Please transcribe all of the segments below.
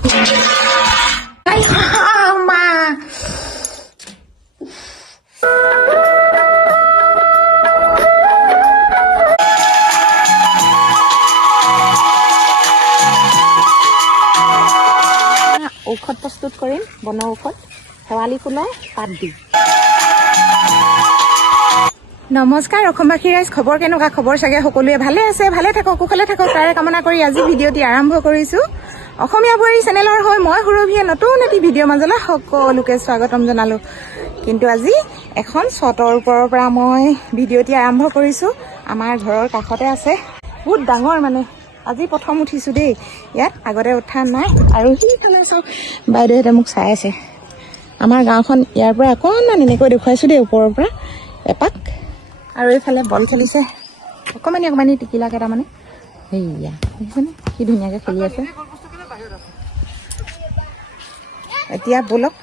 মা ঔষধ প্ৰস্তুত কৰিম, বন ঔষধ, শেৱালি ফুলৰ পাত দি। নমস্কাৰ অসমবাসী ৰাইজ, খবৰ কেনেকুৱা? খবৰ চাগে সকলোৱে ভালে আছে, ভালে থাকক, কুশলে থাকক তাৰে কামনা কৰি আজি ভিডিঅ'টি আৰম্ভ কৰিছোঁ। অসমীয়া বোৱাৰী চেনেলৰ হৈ মই সুৰভিয়ে নতুন এটি ভিডিঅ' মাজলৈ সকলোকে স্বাগতম জনালোঁ। কিন্তু আজি এখন ছটৰ ওপৰৰ পৰা মই ভিডিঅ'টি আৰম্ভ কৰিছোঁ। আমাৰ ঘৰৰ কাষতে আছে, বহুত ডাঙৰ মানে। আজি প্ৰথম উঠিছোঁ দেই ইয়াত, আগতে উঠা নাই। আৰু সেইফালে চাওক বাইদেউহঁতে মোক চাই আছে। আমাৰ গাঁওখন ইয়াৰ পৰা অকণমান এনেকৈ দেখুৱাইছোঁ দেই ওপৰৰ পৰা এপাক। আৰু এইফালে বল খেলিছে অকণমানি অকণমানি টিকিলা কেইটামানে। সেয়া দেখিছেনে কি ধুনীয়াকৈ খেলি আছে। এতিয়া বলক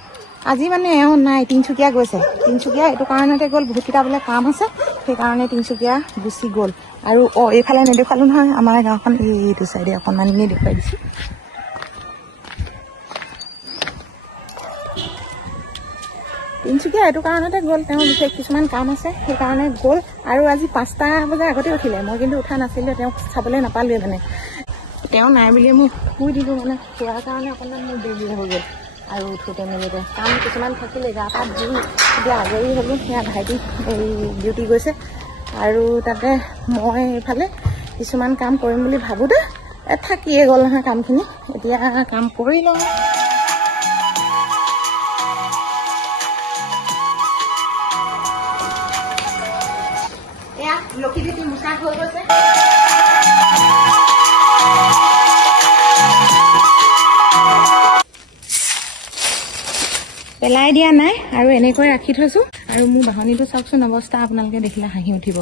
আজি মানে এওঁ নাই, তিনিচুকীয়া গৈছে। তিনিচুকীয়া এইটো কাৰণতে গ'ল, বহুতকেইটা বোলে কাম আছে, সেইকাৰণে তিনিচুকীয়া গুচি গ'ল। আৰু এইফালে নেদেখুৱালোঁ নহয়, আমাৰ গাঁওখন এইটো চাইডে অকণমান এনেই দেখুৱাই দিছোঁ। তিনিচুকীয়া এইটো কাৰণতে গ'ল, তেওঁৰ বিশেষ কিছুমান কাম আছে সেইকাৰণে গ'ল। আৰু আজি 5টা বজাৰ আগতে উঠিলে, মই কিন্তু উঠা নাছিলোঁ, তেওঁক চাবলৈ নাপালোৱে মানে। তেওঁ নাই বুলিয়ে মই শুই দিলোঁ, মানে খোৱাৰ কাৰণে অকণমান মোৰ দেৰি হৈ গ'ল। আৰু উঠোঁতে মেলোতে কাম কিছুমান থাকিলে, গা পা ধুই এতিয়া আজৰি হ'লোঁ। সেয়া ভাইটি এই ডিউটি গৈছে, আৰু তাতে মই এইফালে কিছুমান কাম কৰিম বুলি ভাবোঁতে থাকিয়ে গ'ল নহয় কামখিনি। এতিয়া কাম কৰি লওঁ। এয়া লক্ষী ভেটি মোচা হৈ গৈছে। পেলাই দিয়া নাই আৰু এনেকৈ ৰাখি থৈছোঁ। আৰু মোৰ বাহনীটো চাওকচোন অৱস্থা, আপোনালোকে দেখিলে হাঁহি উঠিব।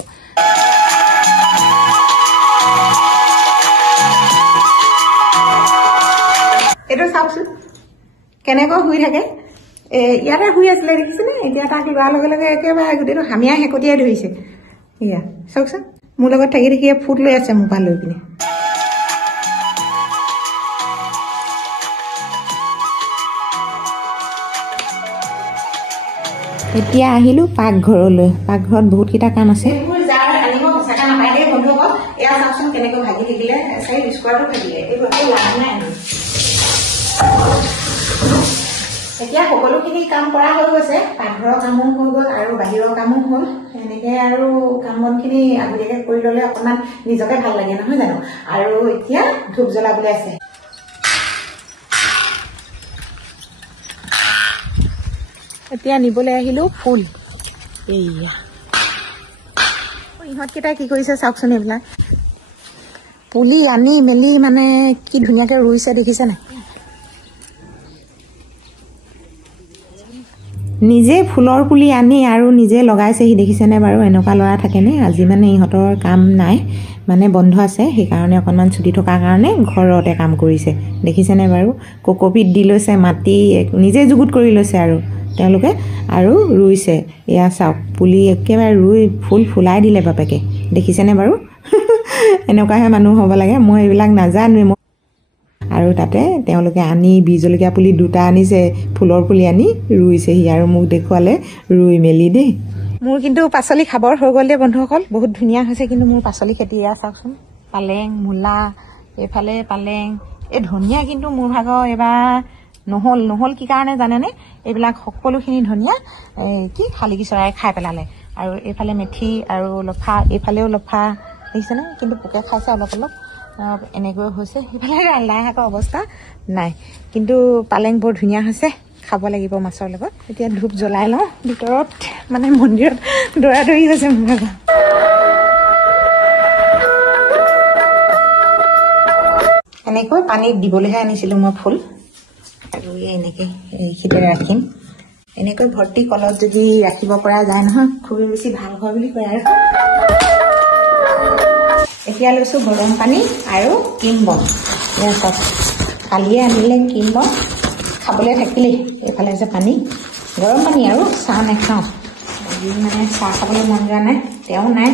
এইটো চাওকচোন কেনেকৈ শুই থাকে। ইয়াতে শুই আছিলে দেখিছেনে, এতিয়া তাক লোৱাৰ লগে লগে একেবাৰে গোটেইটো হামিয়াই হেকটিয়াই ধৰিছে। এয়া চাওকচোন, মোৰ লগত থাকি থাকি ফুট লৈ আছে মোৰ পৰা লৈ পিনে। এতিয়া আহিলোঁ পাকঘৰলৈ। পাকঘৰত বহুতকেইটা কাম আছে। এতিয়া সকলোখিনি কাম কৰা হৈ গৈছে, পাকঘৰৰ কামো হৈ গ'ল আৰু বাহিৰৰ কামো হ'ল। এনেকৈ আৰু কাম বনখিনি আগতীয়াকৈ কৰি ল'লে অকণমান নিজকে ভাল লাগে, নহয় জানো? আৰু এতিয়া ধূপ জ্বলাবলৈ আছে। এতিয়া নিবলৈ আহিলোঁ ফুল। এইয়া ইহঁতকেইটাই কি কৰিছে চাওকচোন, এইবিলাক পুলি আনি মেলি মানে কি ধুনীয়াকৈ ৰুইছে দেখিছে নাই? নিজে ফুলৰ পুলি আনি আৰু নিজে লগাইছেহি দেখিছেনে বাৰু? এনেকুৱা ল'ৰা থাকেনে? আজি মানে ইহঁতৰ কাম নাই, মানে বন্ধ আছে, সেইকাৰণে অকণমান ছুটি থকাৰ কাৰণে ঘৰতে কাম কৰিছে দেখিছেনে বাৰু? কক'পিত দি লৈছে মাটি, নিজে যুগুত কৰি লৈছে আৰু তেওঁলোকে, আৰু ৰুইছে। এয়া চাওক পুলি একেবাৰে ৰুই ফুল ফুলাই দিলে বাপেকে, দেখিছেনে বাৰু? এনেকুৱাহে মানুহ হ'ব লাগে, মই এইবিলাক নাজানোৱে। আৰু তাতে তেওঁলোকে আনি বীজ জলকীয়া পুলি 2টা আনিছে, ফুলৰ পুলি আনি ৰুইছেহি আৰু মোক দেখুৱালে ৰুই মেলি দেই। মোৰ কিন্তু পাচলি খাবৰ হৈ গ'ল দেই বন্ধুসকল, বহুত ধুনীয়া হৈছে কিন্তু মোৰ পাচলি খেতি। এয়া চাওকচোন, পালেং, মূলা, এইফালে পালেং, এই ধনিয়া কিন্তু মোৰ ভাগৰ এইবাৰ নহ'ল কি কাৰণে জানেনে? এইবিলাক সকলোখিনি ধনিয়া কি শালিকি চৰাই খাই পেলালে। আৰু এইফালে মেথি আৰু লফা, এইফালেও লফা দেখিছেনে? কিন্তু পোকে খাইছে অলপ অলপ, এনেকৈ হৈছে। সেইফালে লাই শাকৰ অৱস্থা নাই, কিন্তু পালেং বৰ ধুনীয়া হৈছে, খাব লাগিব মাছৰ লগত। এতিয়া ধূপ জ্বলাই লওঁ, ভিতৰত মানে মন্দিৰত দৌৰা-দৌৰি হৈছে মোৰ ভাগৰ। এনেকৈ পানীত দিবলৈহে আনিছিলোঁ মই ফুল, আৰু এনেকৈ এইখিনিতে ৰাখিম। এনেকৈ ভৰ্তি কলত যদি ৰাখিব পৰা যায় নহয়, খুবেই বেছি ভাল হয় বুলি কয়। আৰু এতিয়া লৈছোঁ গৰম পানী আৰু ক্ৰীম বন। চব কালিয়ে আনিলে ক্ৰীম বন, খাবলৈ থাকিলেই। এইফালে আছে পানী, গৰম পানী, আৰু চাহ নাখাওঁ আজি, মানে চাহ খাবলৈ মন যোৱা নাই, তেওঁ নাই।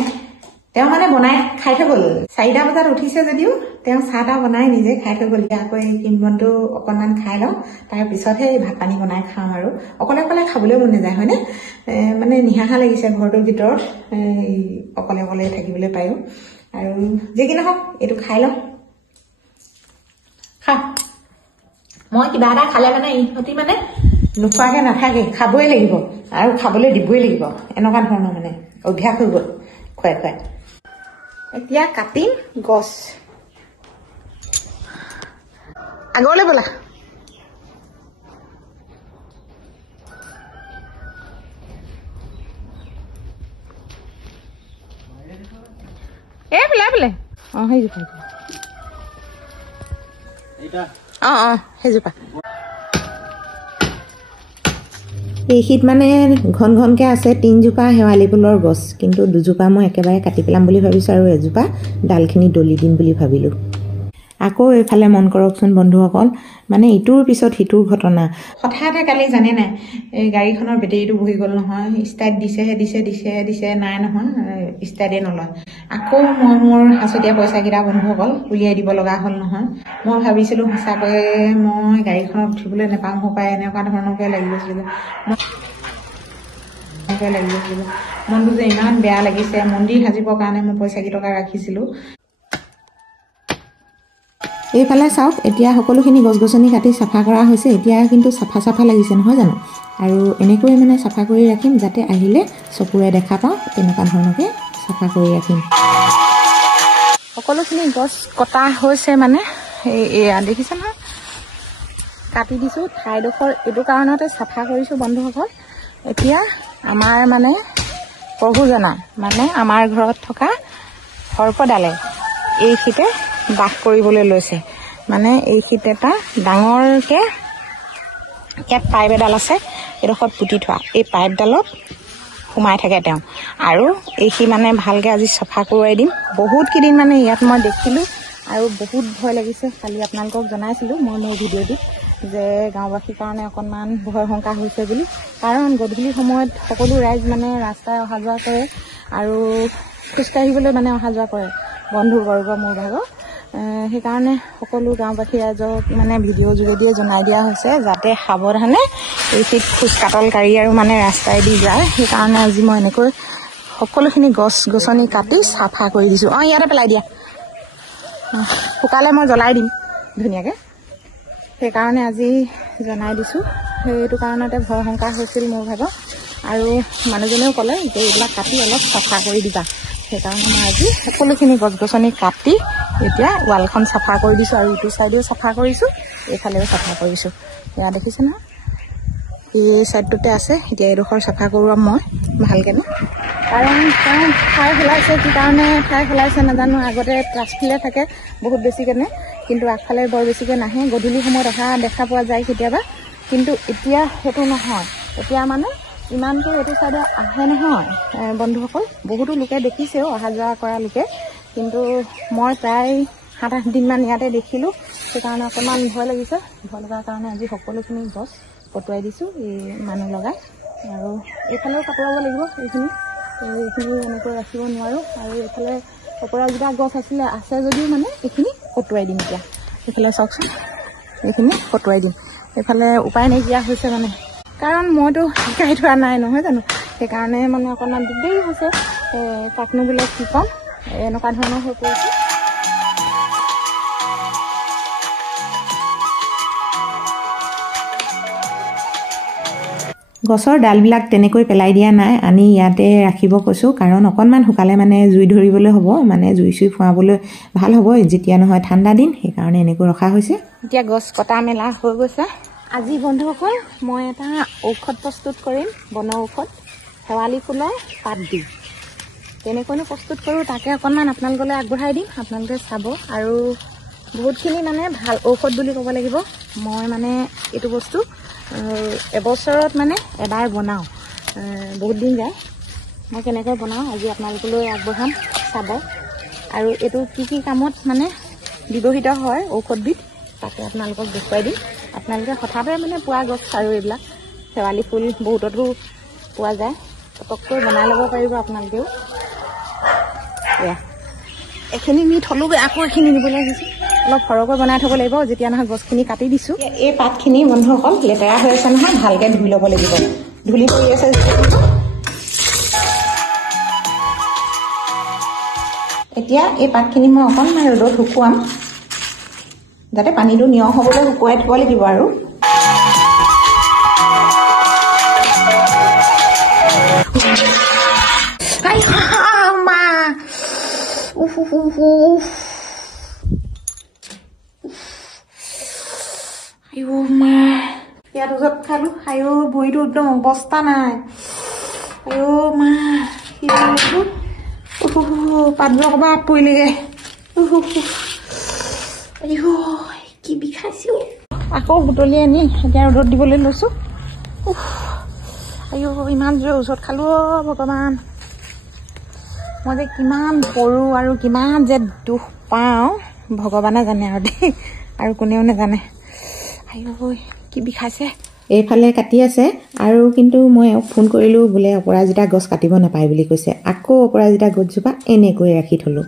তেওঁ মানে বনাই খাই থৈ গ'ল 4টা বজাত উঠিছে যদিও তেওঁ চাহটা বনাই নিজে খাই থৈ গ'ল আকৌ এই কিমবনটো অকণমান খাই লওঁ তাৰ পিছতহে ভাত পানী বনাই খাওঁ আৰু অকলে অকলে খাবলৈ মন নাযায় হয়নে মানে নিহাহা লাগিছে ঘৰটোৰ ভিতৰত অকলে অকলে থাকিবলৈ পায়ো আৰু যে কি নহওক এইটো খাই লওঁ খা মই কিবা এটা খালে মানে ইহঁতি মানে নোখোৱাকে নাথাকে খাবই লাগিব আৰু খাবলৈ দিবই লাগিব এনেকুৱা ধৰণৰ মানে অভ্যাস হৈ গ'ল খুৱাই খুৱাই এতিয়া কাটিম গছ আগলৈ বলা বোলে সেইজোপা এইখিত মানে ঘন ঘনকৈ আছে 3জোপা শেৱালি ফুলৰ গছ কিন্তু 2জোপা মই একেবাৰে কাটি পেলাম বুলি ভাবিছোঁ আৰু এজোপা ডালখিনি দলি দিম বুলি ভাবিলোঁ আকৌ এইফালে মন কৰকচোন বন্ধুসকল মানে ইটোৰ পিছত সিটোৰ ঘটনা হঠাতে কালি জানে নাই এই গাড়ীখনৰ বেটেৰীটো বহি গ'ল নহয় ষ্টাৰ্ট দিছে নাই নহয় ষ্টাৰ্টে নলয় আকৌ মই মোৰ হাঁচতীয়া পইচাকেইটা বন্ধুসকল উলিয়াই দিব লগা হ'ল নহয় মই ভাবিছিলোঁ সঁচাকৈয়ে মই গাড়ীখনত উঠিবলৈ নাপাওঁ পায় এনেকুৱা ধৰণৰকৈ লাগি গৈছিলোঁ মনটো যে ইমান বেয়া লাগিছে মন্দিৰ সাজিবৰ কাৰণে মই পইচাকেইটকা ৰাখিছিলোঁ এইফালে চাওক এতিয়া সকলোখিনি গছ গছনি কাটি চাফা কৰা হৈছে এতিয়া কিন্তু চাফা লাগিছে নহয় জানো আৰু এনেকৈ মানে চাফা কৰি ৰাখিম যাতে আহিলে চকুৰে দেখা পাওঁ তেনেকুৱা ধৰণৰকৈ চাফা কৰি ৰাখিম সকলোখিনি গছ কটা হৈছে মানে এয়া দেখিছে নহয় কাটি দিছোঁ ঠাইডোখৰ এইটো কাৰণতে চাফা কৰিছোঁ বন্ধুসকল এতিয়া আমাৰ মানে প্ৰভুজনা মানে আমাৰ ঘৰত থকা সৰ্পডালে এইখিতে বাস কৰিবলৈ লৈছে মানে এইখিতে এটা ডাঙৰকৈ ইয়াত পাইপ এডাল আছে এইডোখৰত পুতি থোৱা এই পাইপডালত সোমাই থাকে তেওঁ আৰু এইখিনি মানে ভালকৈ আজি চাফা কৰোৱাই দিম বহুত কেইদিন মানে ইয়াত মই দেখিলোঁ আৰু বহুত ভয় লাগিছে কালি আপোনালোকক জনাইছিলোঁ মই মোৰ ভিডিঅ'টিত যে গাঁওবাসীৰ কাৰণে অকণমান ভয় শংকা হৈছে বুলি কাৰণ গধূলি সময়ত সকলো ৰাইজ মানে ৰাস্তাই অহা যোৱা কৰে আৰু খোজকাঢ়িবলৈ মানে অহা যোৱা কৰে বন্ধুবৰ্গ মোৰ ভাগৰ সেইকাৰণে সকলো গাঁওবাসী ৰাইজক মানে ভিডিঅ'ৰ যোগেদিয়ে জনাই দিয়া হৈছে যাতে সাৱধানে এইখিনিত খোজ কাটলকাৰী আৰু মানে ৰাস্তাইদি যায় সেইকাৰণে আজি মই এনেকৈ সকলোখিনি গছ গছনি কাটি চাফা কৰি দিছোঁ ইয়াতে পেলাই দিয়া শুকালে মই জ্বলাই দিম ধুনীয়াকৈ সেইকাৰণে আজি জনাই দিছোঁ সেইটো কাৰণতে ভয় শংকা হৈছিল মোৰ ভাগৰ আৰু মানুহজনেও ক'লে যে এইবিলাক কাটি অলপ চাফা কৰি দিবা সেইকাৰণে মই আজি সকলোখিনি গছ গছনি কাটি এতিয়া ৱালখন চাফা কৰি দিছোঁ আৰু ইটো চাইডেও চাফা কৰিছোঁ এইফালেও চাফা কৰিছোঁ এয়া দেখিছে নহয় এই চাইডটোতে আছে এতিয়া এইডোখৰ চাফা কৰোঁ মই ভালকৈ কাৰণ ঠাই সলাইছে কি কাৰণে ঠাই সলাইছে নাজানো আগতে ট্ৰাছফিলে থাকে বহুত বেছিকৈ কিন্তু আগফালে বৰ বেছিকৈ নাহে গধূলি সময়ত অহা দেখা পোৱা যায় কেতিয়াবা কিন্তু এতিয়া সেইটো নহয় এতিয়া মানে ইমানকৈ এইটো চাইডে আহে নহয় বন্ধুসকল বহুতো লোকে দেখিছেও অহা যোৱা কৰা লোকে কিন্তু মই প্ৰায় 7-8 দিনমান ইয়াতে দেখিলোঁ সেইকাৰণে অকণমান ভয় লাগিছে ভয় লগাৰ কাৰণে আজি সকলোখিনি গছ কটুৱাই দিছোঁ এই মানুহ লগাই আৰু এইফালেও কাটুৱাব লাগিব এইখিনি এনেকৈ ৰাখিব নোৱাৰোঁ আৰু এইফালে অপৰাজিতা গছ আছে যদিও মানে এইখিনি কটুৱাই দিম এতিয়া এইফালে চাওকচোন এইখিনি কটুৱাই দিম এইফালে উপায় নাইকিয়া হৈছে মানে কাৰণ মইতো শিকাই থোৱা নাই নহয় জানো সেইকাৰণে মানে অকণমান দিগদাৰী হৈছে কাকনো বোলে কি ক'ম এনেকুৱা ধৰণৰ হৈ পৰিছে গছৰ ডালবিলাক তেনেকৈ পেলাই দিয়া নাই আনি ইয়াতে ৰাখিব কৈছোঁ কাৰণ অকণমান শুকালে মানে জুই ধৰিবলৈ হ'ব মানে জুই চুই ফুৱাবলৈ ভাল হ'ব যেতিয়া নহয় ঠাণ্ডা দিন সেইকাৰণে এনেকৈ ৰখা হৈছে এতিয়া গছ কটা মেলা হৈ গৈছে আজি বন্ধুসকল মই এটা ঔষধ প্ৰস্তুত কৰিম বন ঔষধ শেৱালি ফুলৰ পাত দি কেনেকৈনো প্ৰস্তুত কৰোঁ তাকে অকণমান আপোনালোকলৈ আগবঢ়াই দিম আপোনালোকে চাব আৰু বহুতখিনি মানে ভাল ঔষধ বুলি ক'ব লাগিব মই মানে এইটো বস্তু এবছৰত মানে এবাৰ বনাওঁ বহুত দিন যায় মই কেনেকৈ বনাওঁ আজি আপোনালোকলৈ আগবঢ়াম চাব আৰু এইটো কি কি কামত মানে ব্যৱহৃত হয় ঔষধবিধ তাকে আপোনালোকক দেখুৱাই দিম আপোনালোকে হঠাতে মানে পোৱা গছ আৰু এইবিলাক শেৱালি ফুল বহুততো পোৱা যায় পটককৈ বনাই ল'ব পাৰিব আপোনালোকেও এয়া এইখিনি নি থলোগৈ আকৌ এইখিনি নিবলৈ আহিছোঁ অলপ সৰহকৈ বনাই থ'ব লাগিব যেতিয়া নহয় গছখিনি কাটি দিছোঁ এই পাতখিনি বন্ধুসকল লেতেৰা হৈ আছে নহয় ভালকৈ ধুই ল'ব লাগিব ধূলি পৰি আছে এতিয়া এই পাতখিনি মই অকণমান ৰ'দত শুকুৱাম যাতে পানীটো নিয়ৰ হ'বলৈ শুকুৱাই থ'ব লাগিব আৰু ইয়াত ওচৰত খালো আয়ো ভৰিটো একদম অৱস্থা নাই আয়ো মা পাতবোৰ ক'ৰবাত পৰিলেগৈ কি বিষাইছো আকৌ বুটলি আনি এতিয়া ৰ'দত দিবলৈ লৈছোঁ আয়ো ইমান জোৰে ওচৰত খালো ভগৱান মই যে কিমান পৰোঁ আৰু কিমান যে দুখ পাওঁ ভগৱানে জানে আৰু দেই আৰু কোনেও নাজানে আয়ো কি বিষাইছে এইফালে কাটি আছে আৰু কিন্তু মই ফোন কৰিলোঁ বোলে অপৰাজিতা গছ কাটিব নাপায় বুলি কৈছে আকৌ অপৰাজিতা গছজোপা এনেকৈ ৰাখি থ'লোঁ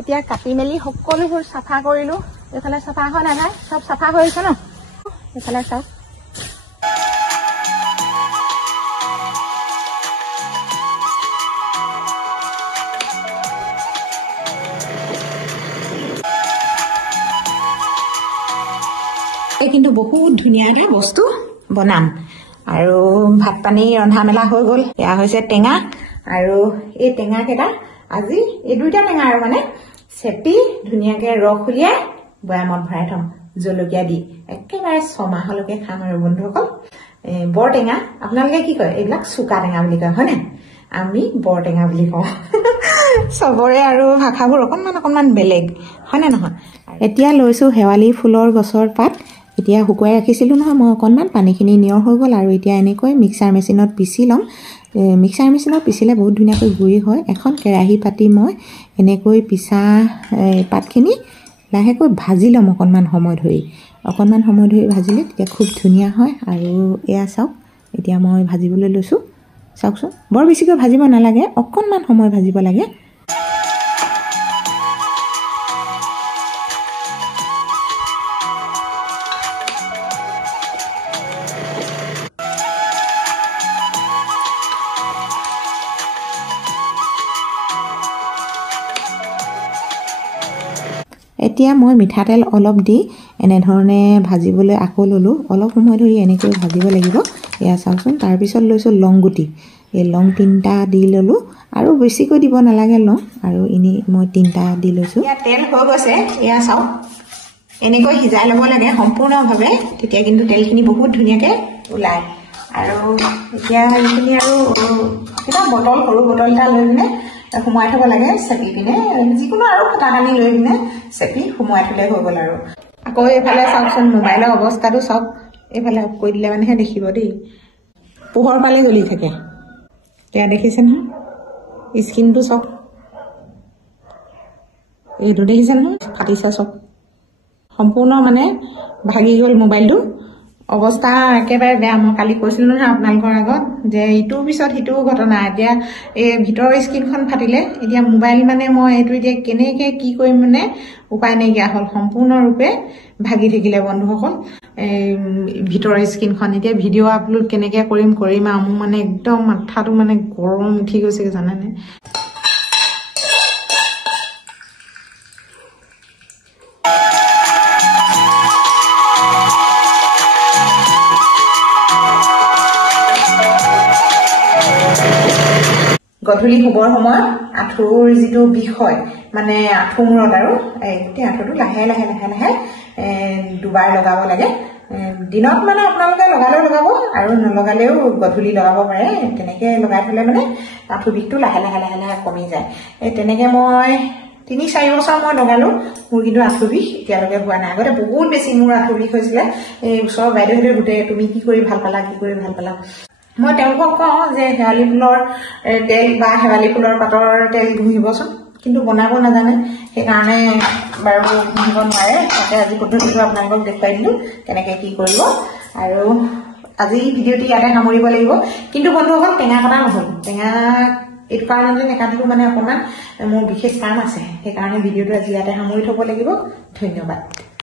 এতিয়া কাটি মেলি সকলোবোৰ চাফা কৰিলোঁ এইফালে চাফা হোৱা নাই চব চাফা হৈ আছে ন এইফালে চাওক কিন্তু বহুত ধুনীয়া এটা বস্তু বনাম আৰু ভাত পানী ৰন্ধা মেলা হৈ গ'ল এয়া হৈছে টেঙা আৰু এই টেঙাকেইটা আজি এই দুইটা টেঙা আৰু মানে চেপি ধুনীয়াকৈ ৰস উলিয়াই বৈয়ামত ভৰাই থ'ম জলকীয়া দি একেবাৰে 6 মাহলৈকে খাম আৰু বন্ধুসকল বৰ টেঙা আপোনালোকে কি কয় এইবিলাক চুকা টেঙা বুলি কয় হয়নে আমি বৰ টেঙা বুলি কওঁ চবৰে আৰু ভাষাবোৰ অকণমান বেলেগ হয়নে নহয় এতিয়া লৈছোঁ শেৱালি ফুলৰ গছৰ পাত এতিয়া শুকুৱাই ৰাখিছিলোঁ নহয় মই অকণমান পানীখিনি নিয়ৰ হৈ গ'ল আৰু এতিয়া এনেকৈ মিক্সাৰ মেচিনত পিচি ল'ম মিক্সাৰ মেচিনত পিচিলে বহুত ধুনীয়াকৈ গুড়ি হয় এখন কেৰাহী পাতি মই এনেকৈ পিছা পাতখিনি লাহেকৈ ভাজি ল'ম অকণমান সময় ধৰি ভাজিলে তেতিয়া খুব ধুনীয়া হয় আৰু এয়া চাওক এতিয়া মই ভাজিবলৈ লৈছোঁ চাওকচোন বৰ বেছিকৈ ভাজিব নালাগে অকণমান সময় ভাজিব লাগে এতিয়া মই মিঠাতেল অলপ দি এনেধৰণে ভাজিবলৈ আকৌ ল'লোঁ অলপ সময় ধৰি এনেকৈ ভাজিব লাগিব এয়া চাওকচোন তাৰপিছত লৈছোঁ লংগুটি এই লং 3টা দি ল'লোঁ আৰু বেছিকৈ দিব নালাগে লং আৰু এনেই মই 3টা দি লৈছোঁ এতিয়া তেল হৈ গৈছে এয়া চাওক এনেকৈ সিজাই ল'ব লাগে সম্পূৰ্ণভাৱে তেতিয়া কিন্তু তেলখিনি বহুত ধুনীয়াকৈ ওলায় আৰু এতিয়া এইখিনি আৰু কিবা বটল সৰু বটল এটা লৈ পিনে সোমোৱাই থ'ব লাগে চেপি পিনে যিকোনো আৰু ফটা কানি লৈ পিনে চেপি সোমোৱাই থ'লে হৈ গ'ল আৰু আকৌ এইফালে চাওকচোন মোবাইলৰ অৱস্থাটো চাওক এইফালে অফ কৰি দিলে মানেহে দেখিব দেই পোহৰ পালে জ্বলি থাকে এতিয়া দেখিছে নহয় স্ক্ৰীনটো চাওক এইটো দেখিছে নহয় ফাটিছে চাওক সম্পূৰ্ণ মানে ভাগি গ'ল মোবাইলটো অৱস্থা একেবাৰে বেয়া মই কালি কৈছিলোঁ নহয় আপোনালোকৰ আগত যে ইটোৰ পিছত সিটো ঘটনা এতিয়া এই ভিতৰৰ স্ক্ৰীনখন ফাটিলে এতিয়া মোবাইল মানে মই এইটো এতিয়া কেনেকৈ কি কৰিম মানে উপায় নাইকিয়া হ'ল সম্পূৰ্ণৰূপে ভাগি থাকিলে বন্ধুসকল এই ভিতৰৰ স্ক্ৰীনখন এতিয়া ভিডিঅ' আপলোড কেনেকৈ কৰিম আৰু মোৰ মানে একদম মাথাটো মানে গৰম উঠি গৈছে জানেনে গধূলি শুবৰ সময়ত আঁঠুৰ যিটো বিষ হয় মানে আঁঠু মূৰত আৰু গোটেই আঁঠুটো লাহে লাহে দুবাৰ লগাব লাগে দিনত মানে আপোনালোকে লগালেও লগাব আৰু নলগালেও গধূলি লগাব পাৰে তেনেকৈ লগাই থ'লে মানে আঁঠু বিষটো লাহে লাহে কমি যায় এই তেনেকৈ মই 3-4 বছৰ মই লগালোঁ মোৰ কিন্তু আঁঠু বিষ এতিয়ালৈকে হোৱা নাই আগতে বহুত বেছি মোৰ আঁঠু বিষ হৈছিলে এই ওচৰৰ বাইদেউহঁতে গোটেই তুমি কি কৰি ভাল পালা মই তেওঁলোকক কওঁ যে শেৱালি ফুলৰ তেল বা শেৱালি ফুলৰ পাতৰ তেল ঘঁহিবচোন কিন্তু বনাব নাজানে সেইকাৰণে বাৰু ঘঁহিব নোৱাৰে তাতে আজি পদ্ধতিটো আপোনালোকক দেখুৱাই দিলোঁ কেনেকৈ কি কৰিব আৰু আজি ভিডিঅ'টি ইয়াতে সামৰিব লাগিব কিন্তু বন্ধুসকল টেঙা কটা নহ'ল টেঙা এইটো কাৰণে নেকাটিলো মানে অকণমান মোৰ বিশেষ কাম আছে সেইকাৰণে ভিডিঅ'টো আজি ইয়াতে সামৰি থ'ব লাগিব ধন্যবাদ